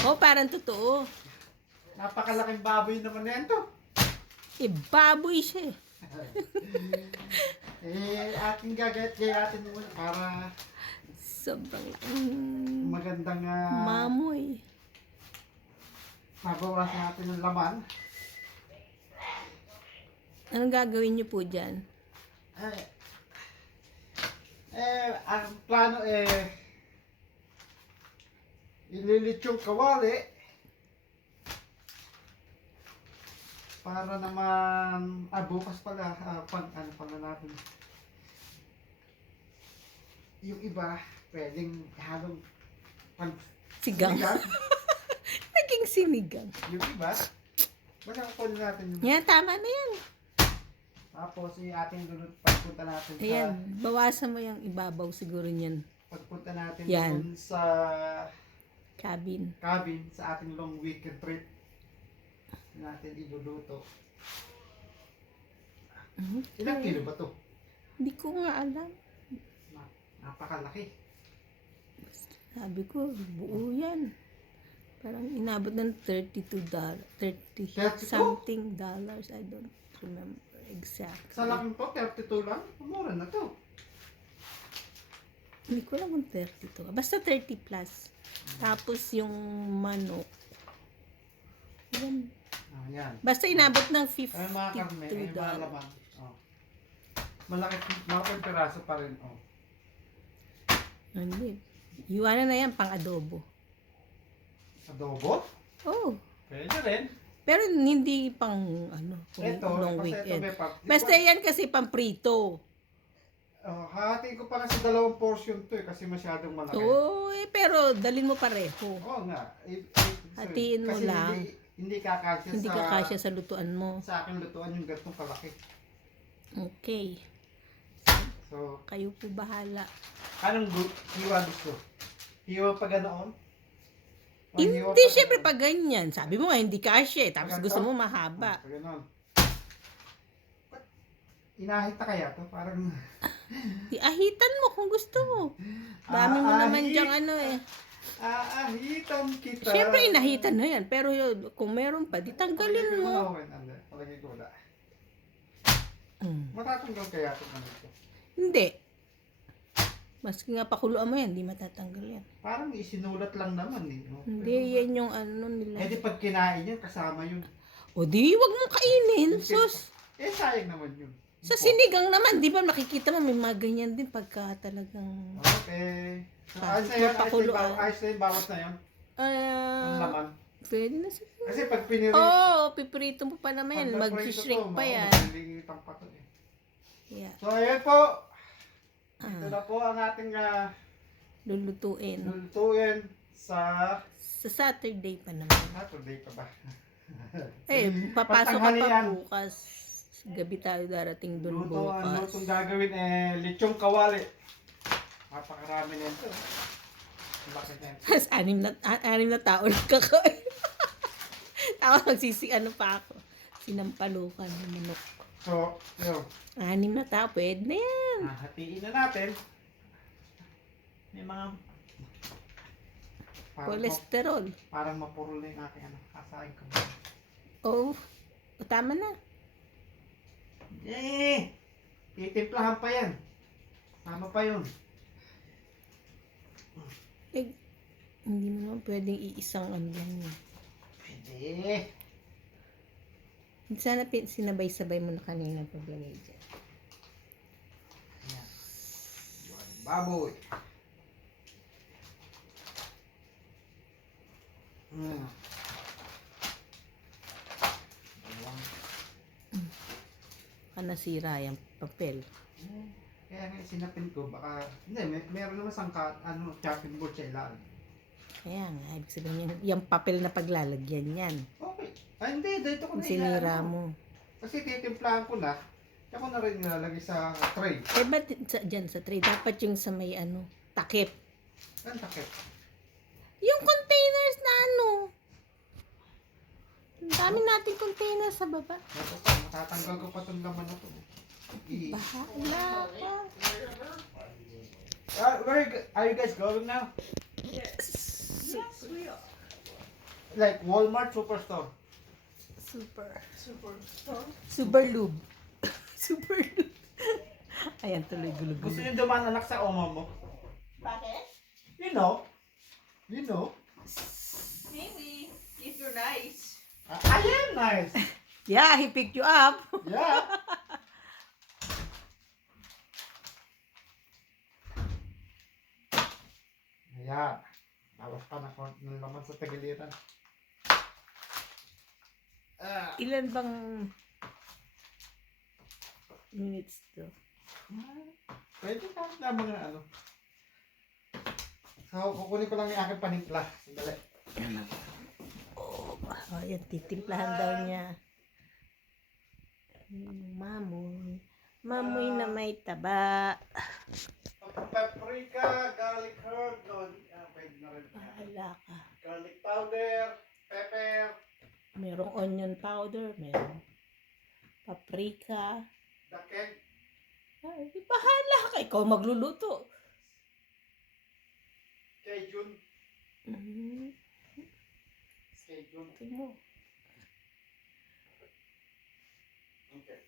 Oh, parang totoo. Napakalaking baboy naman na yan to. Baboy siya eh. Ating gagayat-gayatin muna para Sobrang magandang mamoy. mabawasan natin ng laman. Anong gagawin niyo po dyan? Ang plano ililit yung kawali para naman bukas pala pag ano pala natin yung iba pwedeng halong pag Sigang. Naging sinigang. yung iba basta kukunin natin yung Yan, tama na yan. tapos ating pagpunta natin sa Ayan, bawasan mo yung ibabaw siguro niyan. pagpunta natin Yan. dun sa Cabin. cabin sa ating long weekend trip natin iluluto. Okay. Ilang kilo ba to? Hindi ko nga alam. Napakalaki. Sabi ko, buo yan. Parang inabot ng $32. 30 32? something dollars. I don't remember exactly. Sa laking to, 32 lang. Mura na to. Hindi ko alam kung 32. Basta 30 plus. Tapos yung manok. Yan. Yan. Basta inabot ng Ay, mga karne, ay, $52. mga laman. Oh. Malaking peraso pa rin. Oh. Hindi. Iwanan na yan pang adobo. Adobo? Oh. Pwede rin. Pero hindi pang kung Ito, long basta ito weekend. may Basta yan kasi pang prito. Hati ko pa nga sa dalawang portion to kasi masyadong malaki. Oo, pero dalin mo pareho. Oo nga. Hatiin mo kasi lang. Hindi kakasya Hindi sa... ka kasya sa lutuan mo. Sa akin lutuan yung gantong kalaki. Okay. So, Kayo po bahala. anong hiwa gusto? Hiwa pa ganoon? O hiwa Hindi, pa syempre ganoon? pag ganyan. Sabi mo nga, hindi kasya. Tapos Pag gusto ganito? mo mahaba. Pa ganoon. Inahit na kaya to? Parang... Ahitan mo kung gusto mo. Dami mo naman dyang Aahitan kita. Syempre, inahitan na yan. Pero kung meron pa, di tanggalin mo. Palagay ko wala. Mm. Matatanggal kaya ito nito? Hindi. Maski nga pakuluan mo yan, di matatanggal yan. Parang isinulat lang naman eh. No? Hindi, yan yung nila. Eh di pag kinain yun, kasama yun. O di, wag mong kainin. Sus. Sayang naman yun. Sa sinigang naman, di ba makikita mo may mga ganyan din pagka talagang... Okay. So, ayos na yun. Papakuluan. Ayos na yun. Bawat na yun. Ang laman. Pwede na siguro. Kasi pag piniri... Oo, piprito mo pa naman yan. Mag-shrink pa yan. Malilitang pa to eh. Yeah. So, ayan po. Ito na po ang ating Lulutuin. lulutuin sa Sa Saturday pa naman. Saturday pa ba? Papasok ka pa Pagtanghalian. bukas. Gabi tayo darating doon Ang bukas. lutong gagawin lechong kawali. Napakarami na ito. Laki na ito. Tapos anim na tao nagkakain. Tapos pa ako. Sinampalukan ng manok. So, yun. 6 na tao, pwede na yan. Hatiin na natin. May mga... Cholesterol. Parang mapuro na yung aking kasain ko. Oh, tama na. Titimplahan pa yan. Tama pa yun. Hindi mo naman pwedeng iisang lang yun. Pwede. Sana sinabay-sabay mo na kanina paglagay dyan. Ayan. Baboy. Baka nasira yung papel. Kaya nga sinapin ko, baka... Hindi, meron naman chopping board sa ilalim. Kaya nga, ibig sabihin yung papel na paglalagyan yan. Okay. Hindi, dito ko na Sinira mo. Kasi titimplahan ko na, kaya ko na rin nilalagay sa tray. Ba't dyan sa tray? Dapat yung sa may takip. Ang takip. Yung containers na Ang dami nating containers sa baba. Ito pa, matatanggal ko pa itong laman na ito. Bahala ka. Where are you guys going now? Yes. Yes, we are. Like Walmart Superstore. Super. Super store? Super lube. Super lube. Ayan, tuloy Gusto gulo-gulo. niyo dumaan anak sa oma mo? Bakit? You know? You know? Maybe. If you're nice. I am nice. Yeah, he picked you up. Yeah. Ayan. Bawas pa ng laman sa tagiliran. Ilan bang minutes to? Pwede kahit na mga ano. So, kukunin ko lang yung aking panimpla. Sandali. Oh, ayan, titimplahan daw niya. Mamoy. Mamoy na may taba. Paprika, garlic herb, no, pwede na rin. Bahala ka. Garlic powder, pepper, Merong onion powder, merong paprika. dakeg, Ay, di bahala ka. Ikaw magluluto. cajun, Mm-hmm. cajun. Mo. Okay.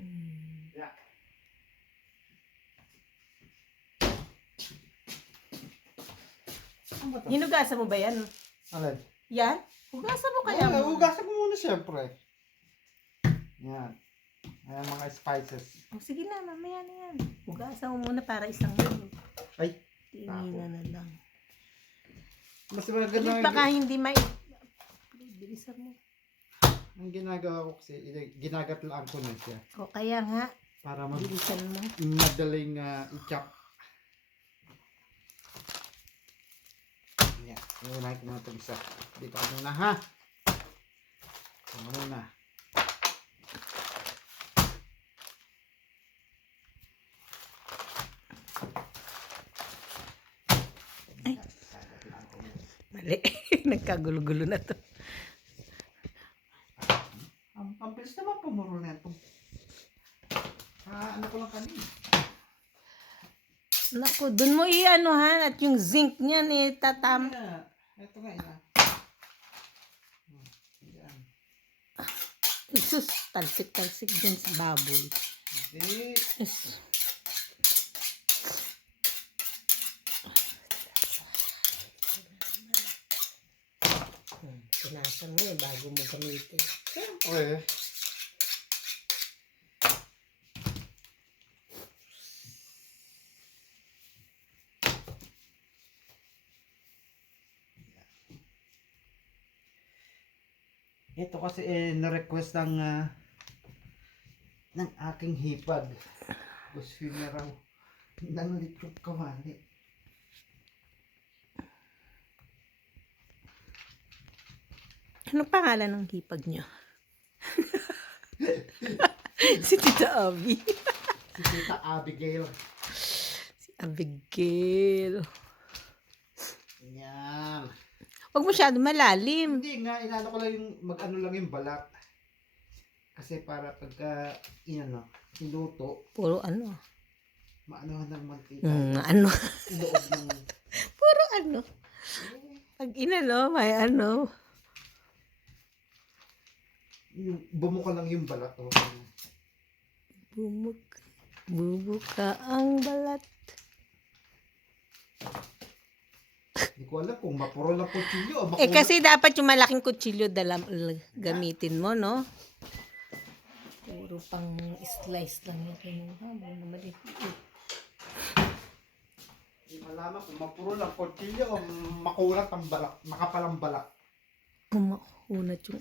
Mm. Yeah. Ano ba to? Hinugasan mo ba yan? Alin? Yan? Hugasan mo kaya mo. Hugasan mo muna siyempre. Yan. Ayan mga spices. Oh, sige na, mamaya na yan. Hugasan mo muna para isang minute. Ay, Tinina na lang. mas Ulit maganda baka hindi may... Bilisan mo. ang ginagawa ko kasi, ginagatlaan ko na siya. O kaya nga, Para bilisan mo. madaling i-chop. Yan. Iunahin ko muna itong isa. Dito ka muna ha. Ito muna. Ay. Mali. Nagkagulo-gulo na to. Ang bilis naman pumuro na ito. Ano ko lang kanina. Naku, dun mo i-anuhan at yung zinc niyan tatam. Ito nga ina. Yan. Isus, talsik-talsik din sa baboy. Hindi. Yes. Tinasan mo bago mo gamitin. Siyempre. Ito kasi na-request ng aking hipag. Gusto niya raw ng lechong kawali. Ano pangalan ng hipag niyo? Si Tita Abby. Si Tita Abigail. Si Abigail. Yan. Huwag masyado malalim. Hindi nga, inano ko lang yung mag-ano lang yung balat. Kasi para pagka sinuto, Puro ano. maanohan ng mantika. Ano. Loob ng... Puro ano. Pag inano, may ano. Yung, bumuka lang yung balat. Oh. Bubuka ang balat. Hindi ko alam kung mapuro lang kutsilyo o makulot. Kasi dapat yung malaking kutsilyo gamitin mo, no? Puro pang slice lang yung kinuha mo na maliit. Hindi malaman kung mapuro lang kutsilyo o makulat ang balat. Makapalang balat. Kumakunat yung...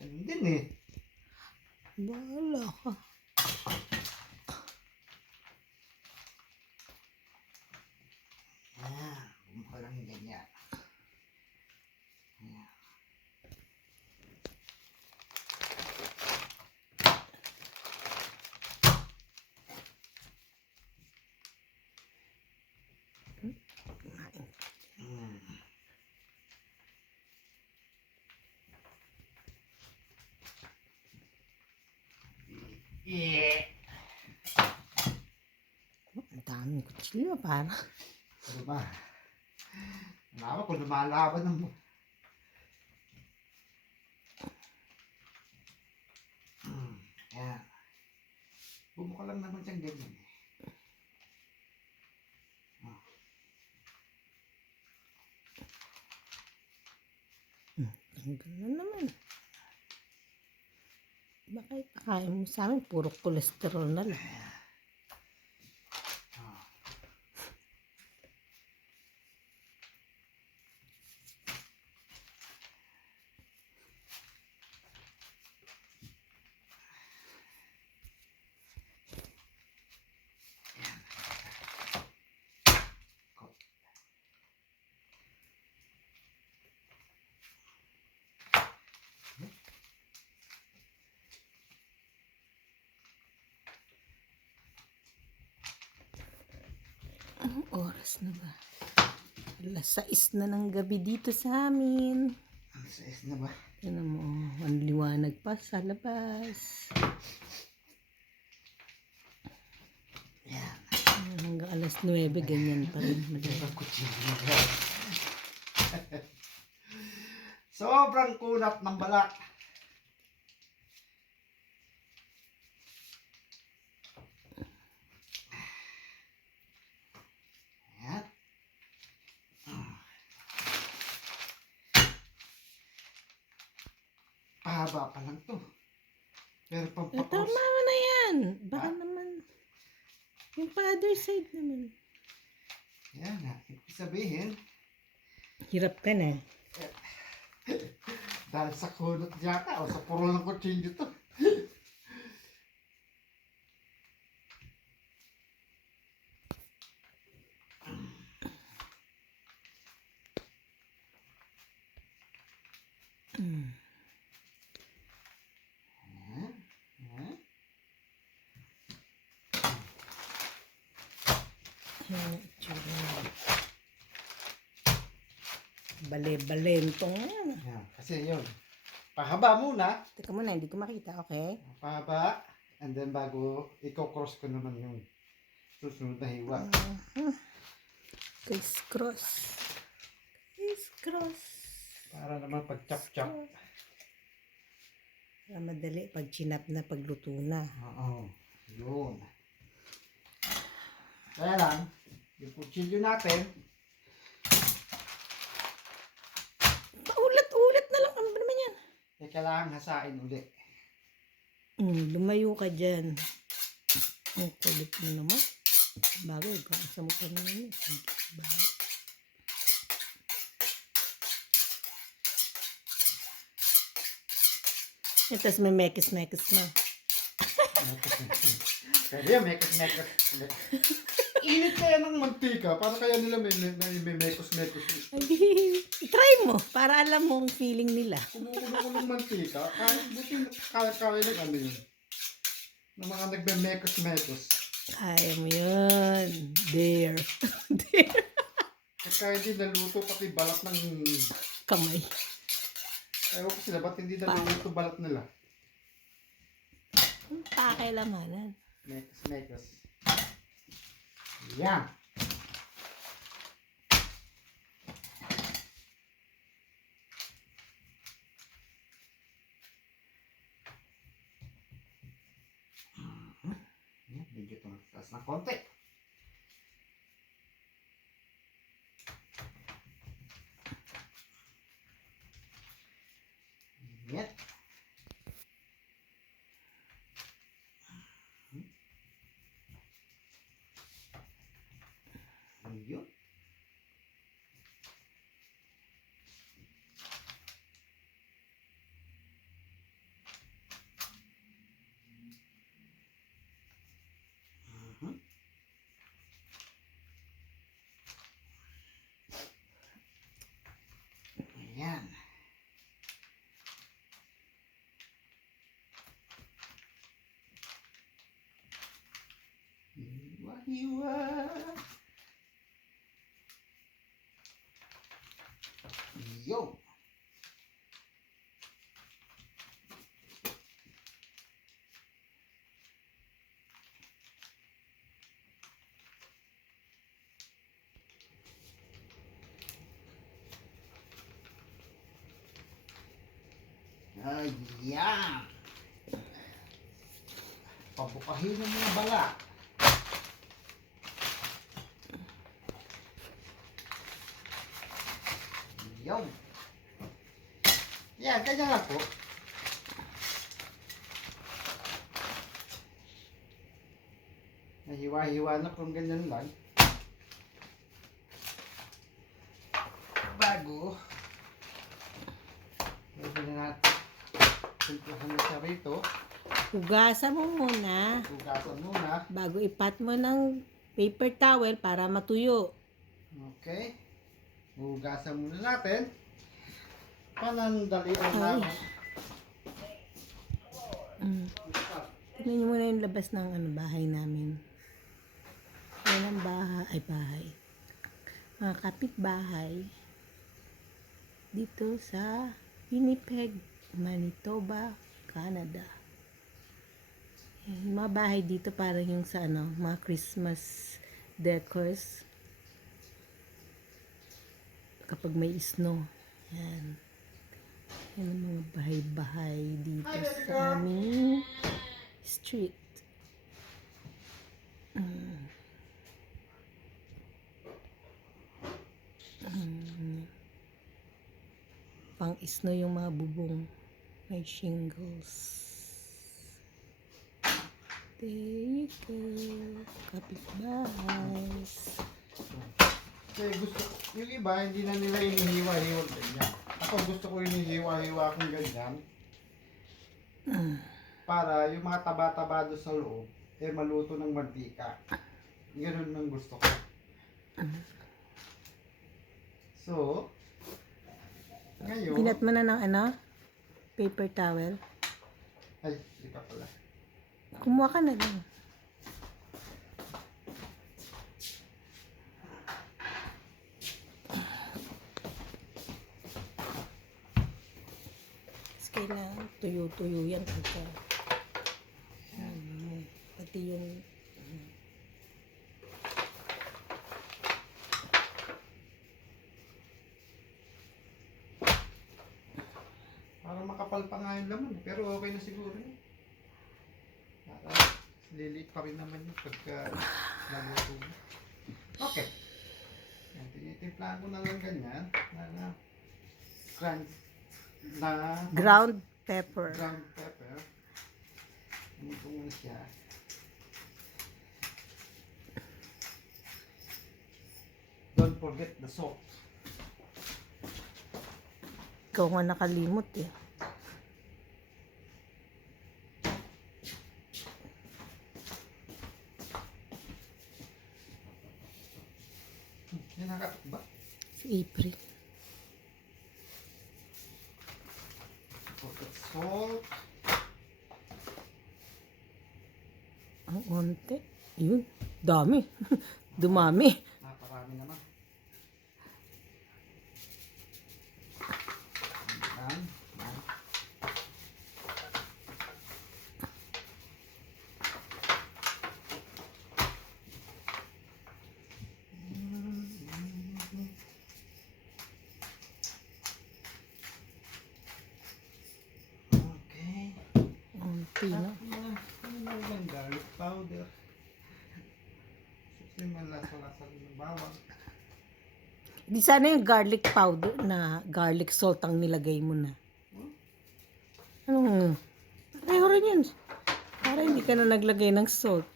Ganun din eh. Bahala ka. Bumuka lang yung ganyan. Yeah. Ang daming kutsilyo para. Ano ba? Alam ko, lumalaban ng... Yan. Bumuka lang naman siyang ganyan. Tanggal na naman. Bakit akain mo sa amin? Puro kolesterol na lang. Anong oras na ba? Alas 6 na ng gabi dito sa amin. Ang sais na ba? Yan mo, ang liwanag pa sa labas. Yan. Hanggang alas 9, ganyan pa rin. Ang kutsilyo. Sobrang kunat ng balat. Yan. Pahaba pa lang to. Pero pampakos. Tama mo na yan. Baka naman. Yung father side naman. Yan na. Ibig sabihin, Hirap ka na. dahil sa kunot yata o sa puro ng kutsilyo to. Mm. Yan. Yan. Yan, itsura. Bale-balentong yan. Yan. Kasi yun. Pahaba muna. Teka muna, hindi ko makita, okay? Pahaba. And then bago, i-cross ko naman yung susunod na hiwa. Criss-cross. Criss-cross. Para naman pag chop-chop. Para madali pag chinap na, pagluto na. Oo. Yun. Kaya lang, yung kutsilyo natin, Paulat-ulat na lang. Ano ba naman yan? kailangan hasain uli. Lumayo ka dyan. Ang kulit mo naman. Bagay, gasa mo pa naman yun. Bagay. Tapos may mekis-mekis na. Pwede yan, mekos-mekos. Init kaya ng mantika, para kaya nila may mekos-mekos. Try mo, para alam mo ang feeling nila. Kumukulo ko ng mantika, buti kaya ng ano yun. Ng mga nagbe-mekos-mekos. Kaya mo yun. There. There. At kaya hindi naluto pati balat ng... Kamay. Ewan ko sila, ba't hindi naluto balat nila? Pakilamanan. Mekos-mekos. Yan. Yan, medyo tumataas na konti. Yan. Ayun. Mhm. Ayan. Hiwa-hiwa. Yo. Ayan. Pabukahin ng mga bala. Yan. Yan, kanya nga po. Nahiwa-hiwa na kung ganyan lang. Bago. Pwede na natin. Simplahan na siya rito. Hugasan mo muna Hugasan muna. bago ipat mo ng paper towel para matuyo. Okay. Hugasan muna natin. Panandalian Ay. natin. Tignan niyo muna yung labas ng bahay namin. Yan ang bahay. Mga kapitbahay dito sa Winnipeg, Manitoba, Canada. Yung mga bahay dito parang yung sa mga Christmas decors. Kapag may snow. Yan. Yan ang mga bahay-bahay dito sa aming street. Pang snow yung mga bubong. May shingles. There you go. Kapitbahay. Kasi gusto, yung iba, hindi na nila inihiwa-hiwa ganyan. Ako gusto ko inihiwa-hiwa kung ganyan. Para yung mga taba-taba doon sa loob, maluto ng mantika. Ganun ang gusto ko. So, ngayon, Pinat mo na ng paper towel. ay, di pa pala. Kumuha ka na din. Kailangan tuyo-tuyo yan pagka pati yung Parang makapal pa nga yung laman, pero okay na siguro yun. Parang lilit pa rin naman yun pagka naluto mo. Okay. Yan, tinitimplahan ko na lang ganyan. ground pepper. Ground pepper. Ito muna siya. Don't forget the salt. Ikaw nga nakalimot eh. Yan nakatak ba? Si April. Forget salt. Ang onte. Yun. Dami. Dumami. Naparami naman. Yan. Yan. Okay. Onte na. Ano garlic powder. Kasi malasa-lasa rin ng bawang. Di sana yung garlic powder na garlic salt ang nilagay mo na. Anong? Pareho rin yun. Para hindi ka na naglagay ng salt.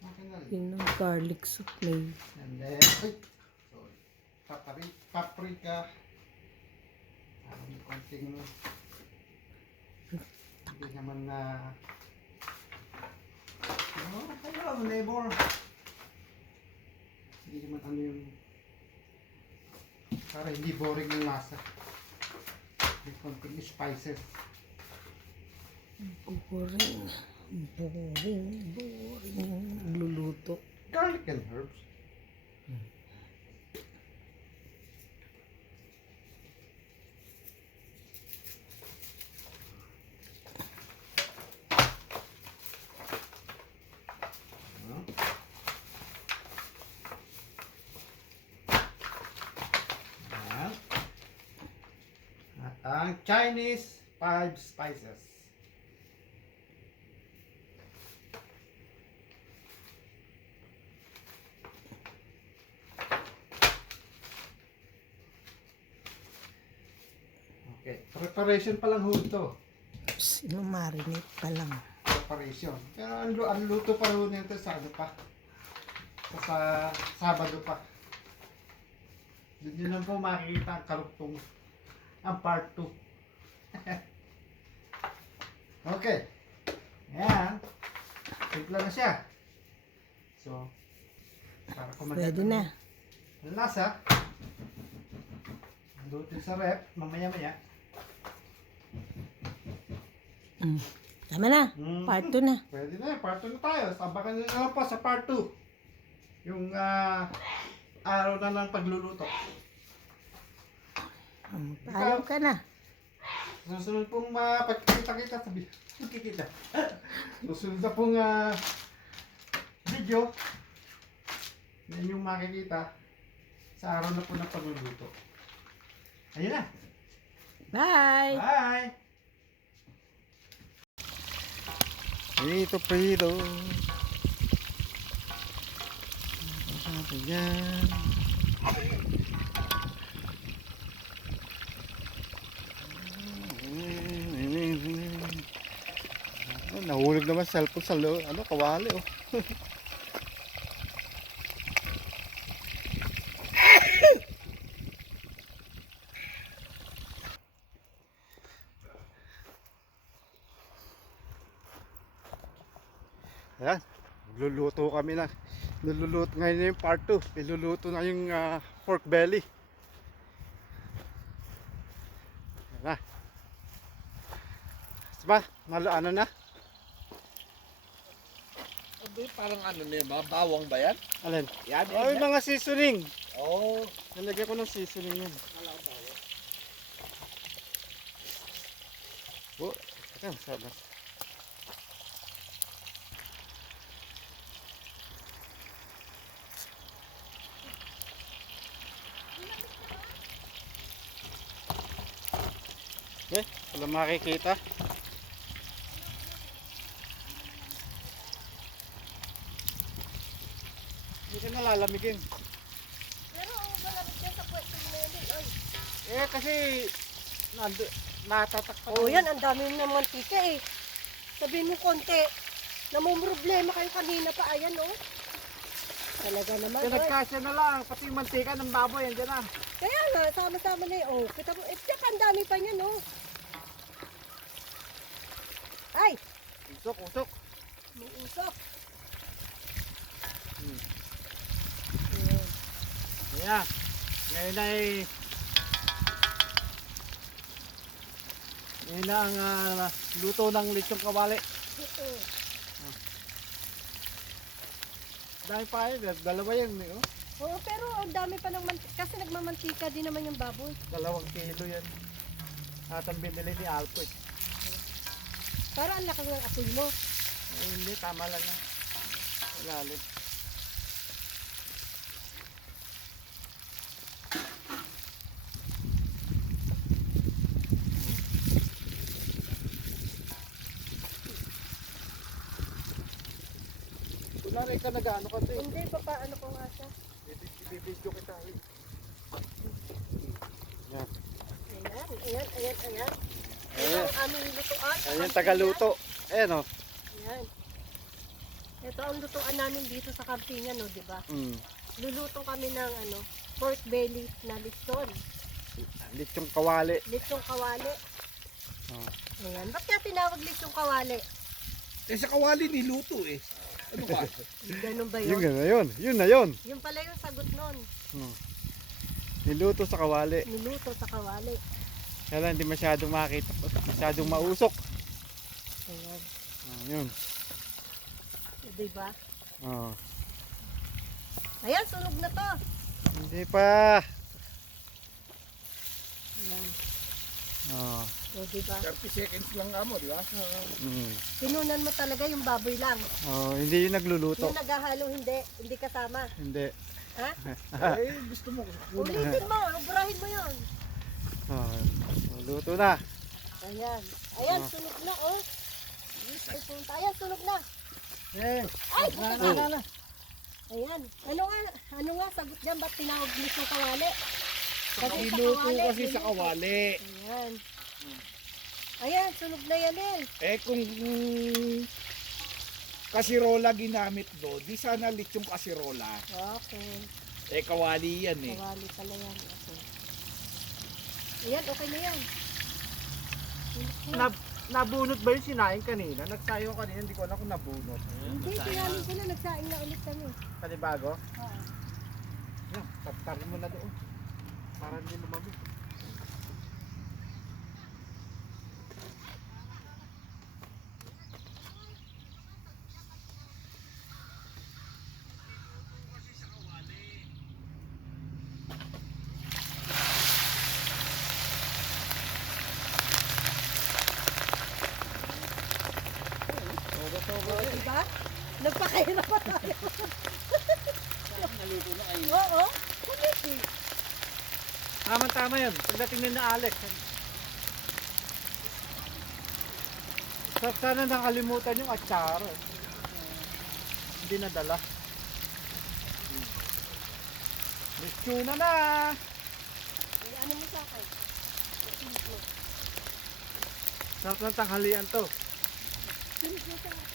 Okay na rin. Yun ang garlic salt na yun. And then, sorry. Paprika. Konting hindi naman na hello neighbor. Hindi naman ano yung para hindi boring yung lasa. May konting spices. Boring. Luluto. Garlic and herbs. At ang Chinese 5 spices. Okay, preparation pa lang ho ito. Marinate pa lang. Preparation. Pero ang luto pa rin nito sa ano pa. Sa Sabado pa. Doon nyo lang po makikita ang karugtong. Ang part 2. Okay. Ayan. Simple na siya. So, para kumagat Pwede na. ang lasa. Luto sa rep. Mamaya-maya. Tama na. Part 2 na. Pwede na, part 2 na tayo. Sabakan nyo na lang po sa part 2. Yung araw na ng pagluluto. Paalam ka na. Susunod pong pagkikita-kita sabi. Pagkikita. Susunod na pong video. Yan yung makikita sa araw na po ng pagluluto. Ayun na. Bye! Bye! Prito. Ayan. Nahulog naman sa cellphone sa kawali oh. Ayan, luluto kami na. Niluluto ngayon yung part 2. Niluluto na yung pork belly. Ayan na. Diba? Ano na? Abi, parang ano na yun, bawang ba yan? Alin? Yan, Oh, yung mga seasoning. Oh, Nalagyan ko ng seasoning yun. Oh, ayan, sarap. Okay, wala makikita. Hindi ka nalalamigin. Pero malapit yan sa pwesto mo na yun. Ay. Kasi natatakpan. Oh, yan, ang dami ng mantika eh. Sabihin mo konti, namumroblema kayo kanina pa. Ayan, oh. Talaga naman, oy. Nagkasya na lang, pati yung mantika ng baboy, andyan na. Kaya nga, sama-sama na yun. Oh, kita mo, check, ang dami pa niyan, oh. Ay, Usok. may usok. Ayan. Ngayon ay ngayon na ang luto ng lechong kawali. Dahil pa yun, dalawa yun. Oh. Oo, pero ang dami pa ng mantika. Kasi nagmamantika din naman yung baboy. 2 kilo yan. At ang binili ni Alpo eh. Para ang laki ng apoy mo. Hindi, tama lang yan. Ilalim. Wala rin ka nag-ano kasi. Hindi, papaano ko nga siya. Ibibidyo kita eh. Yan. Ayan. Ito Ayan. ang aming lutuan. Ayan, tagaluto. Ayan o. Ayan. Ito ang lutuan namin dito sa Campingan, no, di ba? Luluto kami ng pork belly na lechon. Lechong kawali. Lechong kawali. Oh. Ayan. Ba't kaya tinawag lechong kawali? eh sa kawali niluto eh. Ano ba? Ganun ba Yun yun? na yun. Yung pala yung sagot nun. Niluto sa kawali. Niluto sa kawali. Kaya lang, hindi masyadong makita. Masyadong mausok. Ayan. Yun. Di ba? Oh. Ayan, sunog na to. Hindi pa. Ayan. Oh. O, di ba? 30 seconds lang ka mo, di ba? Pinunan mo talaga yung baboy lang. Oh, hindi yung nagluluto. Yung naghahalo, hindi kasama. Hindi. Ha? Eh, gusto mo. Ulitin mo, burahin mo yun. Oh. Luto na. Ayan. Ayan, sunog na, oh. Ay, punta. Ayan, sunog na. Eh, Ay, ayan. Ano nga, sagot dyan, ba't tinawag litong kawali? Kasi sa Iluto kawali, kasi sa kawali. Ayan. Ayan, sunog na yan, El. Eh kung kasirola ginamit do, di sana lechong kasirola. Okay. Eh kawali yan eh. Kawali pala yan. Okay. Ayan, okay na yan. Nabunot ba yung sinaing kanina? Nagsayo kanina, hindi ko alam kung nabunot. Hindi, sinaling ko na, nagsaing na ulit kami. Panibago? Oo. Yan, tattarin mo na doon. Para hindi lumabit. Oh, diba? Nagpakahirap pa tayo. Oo. Kulit eh. Tama yan. Pagdating na Alex. Sana nakalimutan yung atsara. Hindi nadala. Lechuna na! Ay, ano mo sa akin? Sarap ng tanghalian to. Sinig mo sa akin.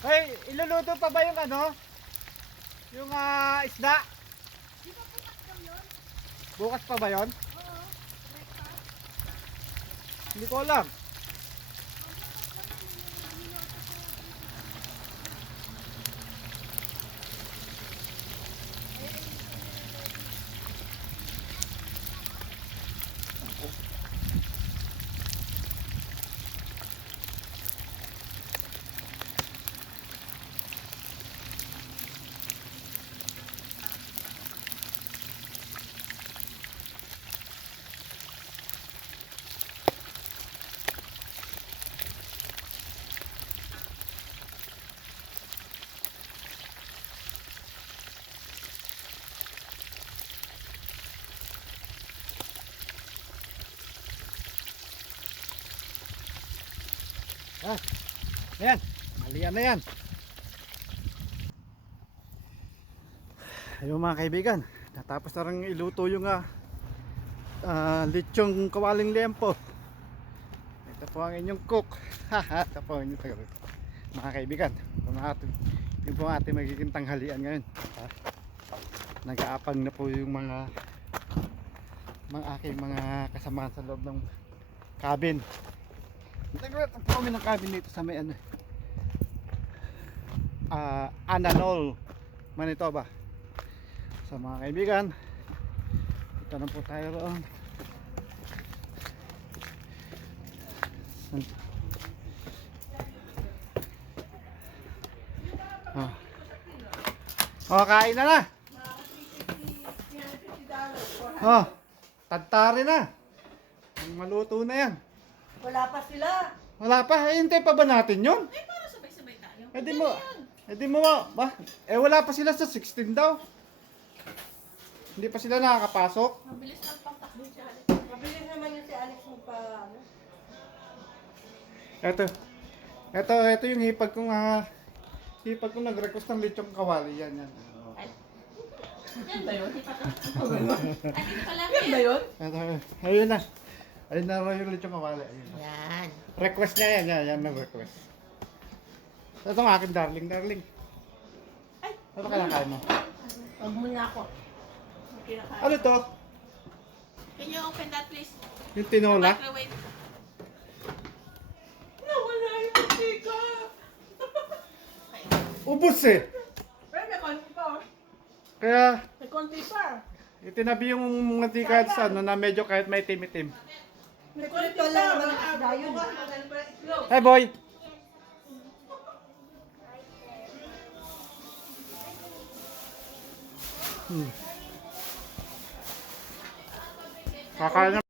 Hey, iluluto pa ba yung ano? Yung isda? Di ba bukas daw yun? Bukas pa ba yon? Oo. Breakfast. Hindi ko alam. Ayan, malian na yan. Ayun mga kaibigan, natapos na rin iluto yung lechong kawaling lempo. Ito po ang inyong cook. Ito po ang inyong tagal. Mga kaibigan, yung po ating magiging tanghalian ngayon. Nag-aapang na po yung mga aking mga kasamahan sa loob ng cabin. Nag-rent po kami ng cabin dito sa may Ananol, Manitoba. Sa mga kaibigan, ito na po tayo roon. Kain na na. Tantari na. Maluto na yan. Wala pa sila. Wala pa, hintay pa ba natin yun? Eh, para sabay-sabay tayo. Di mo ba? Wala pa sila sa 16 daw. Hindi pa sila nakakapasok. Mabilis lang pang takbo si Alex. Mabilis naman yung si Alex magpa, ano? Ito yung hipag kong nag-request ng lechong kawali. Yan. Yan ba yun? Ay, dito pala. Yan ba yun? Ayun na. Ayun na yung lechong kawali. Ayun. Yan. Request niya yan. Yan nag-request. Ito ang aking darling. Ay! Ano kinakain mo? Huwag muna ako. Kinakain. Ano to? Can you open that please? Yung tinola? Microwave. Nawala yung mantika. Ubus eh. Pero may konti pa. Kaya May konti pa. itinabi yung mantika sa na medyo kahit may itim-itim. May konti pa lang naman ang isda yun. Hey boy! Kakain na.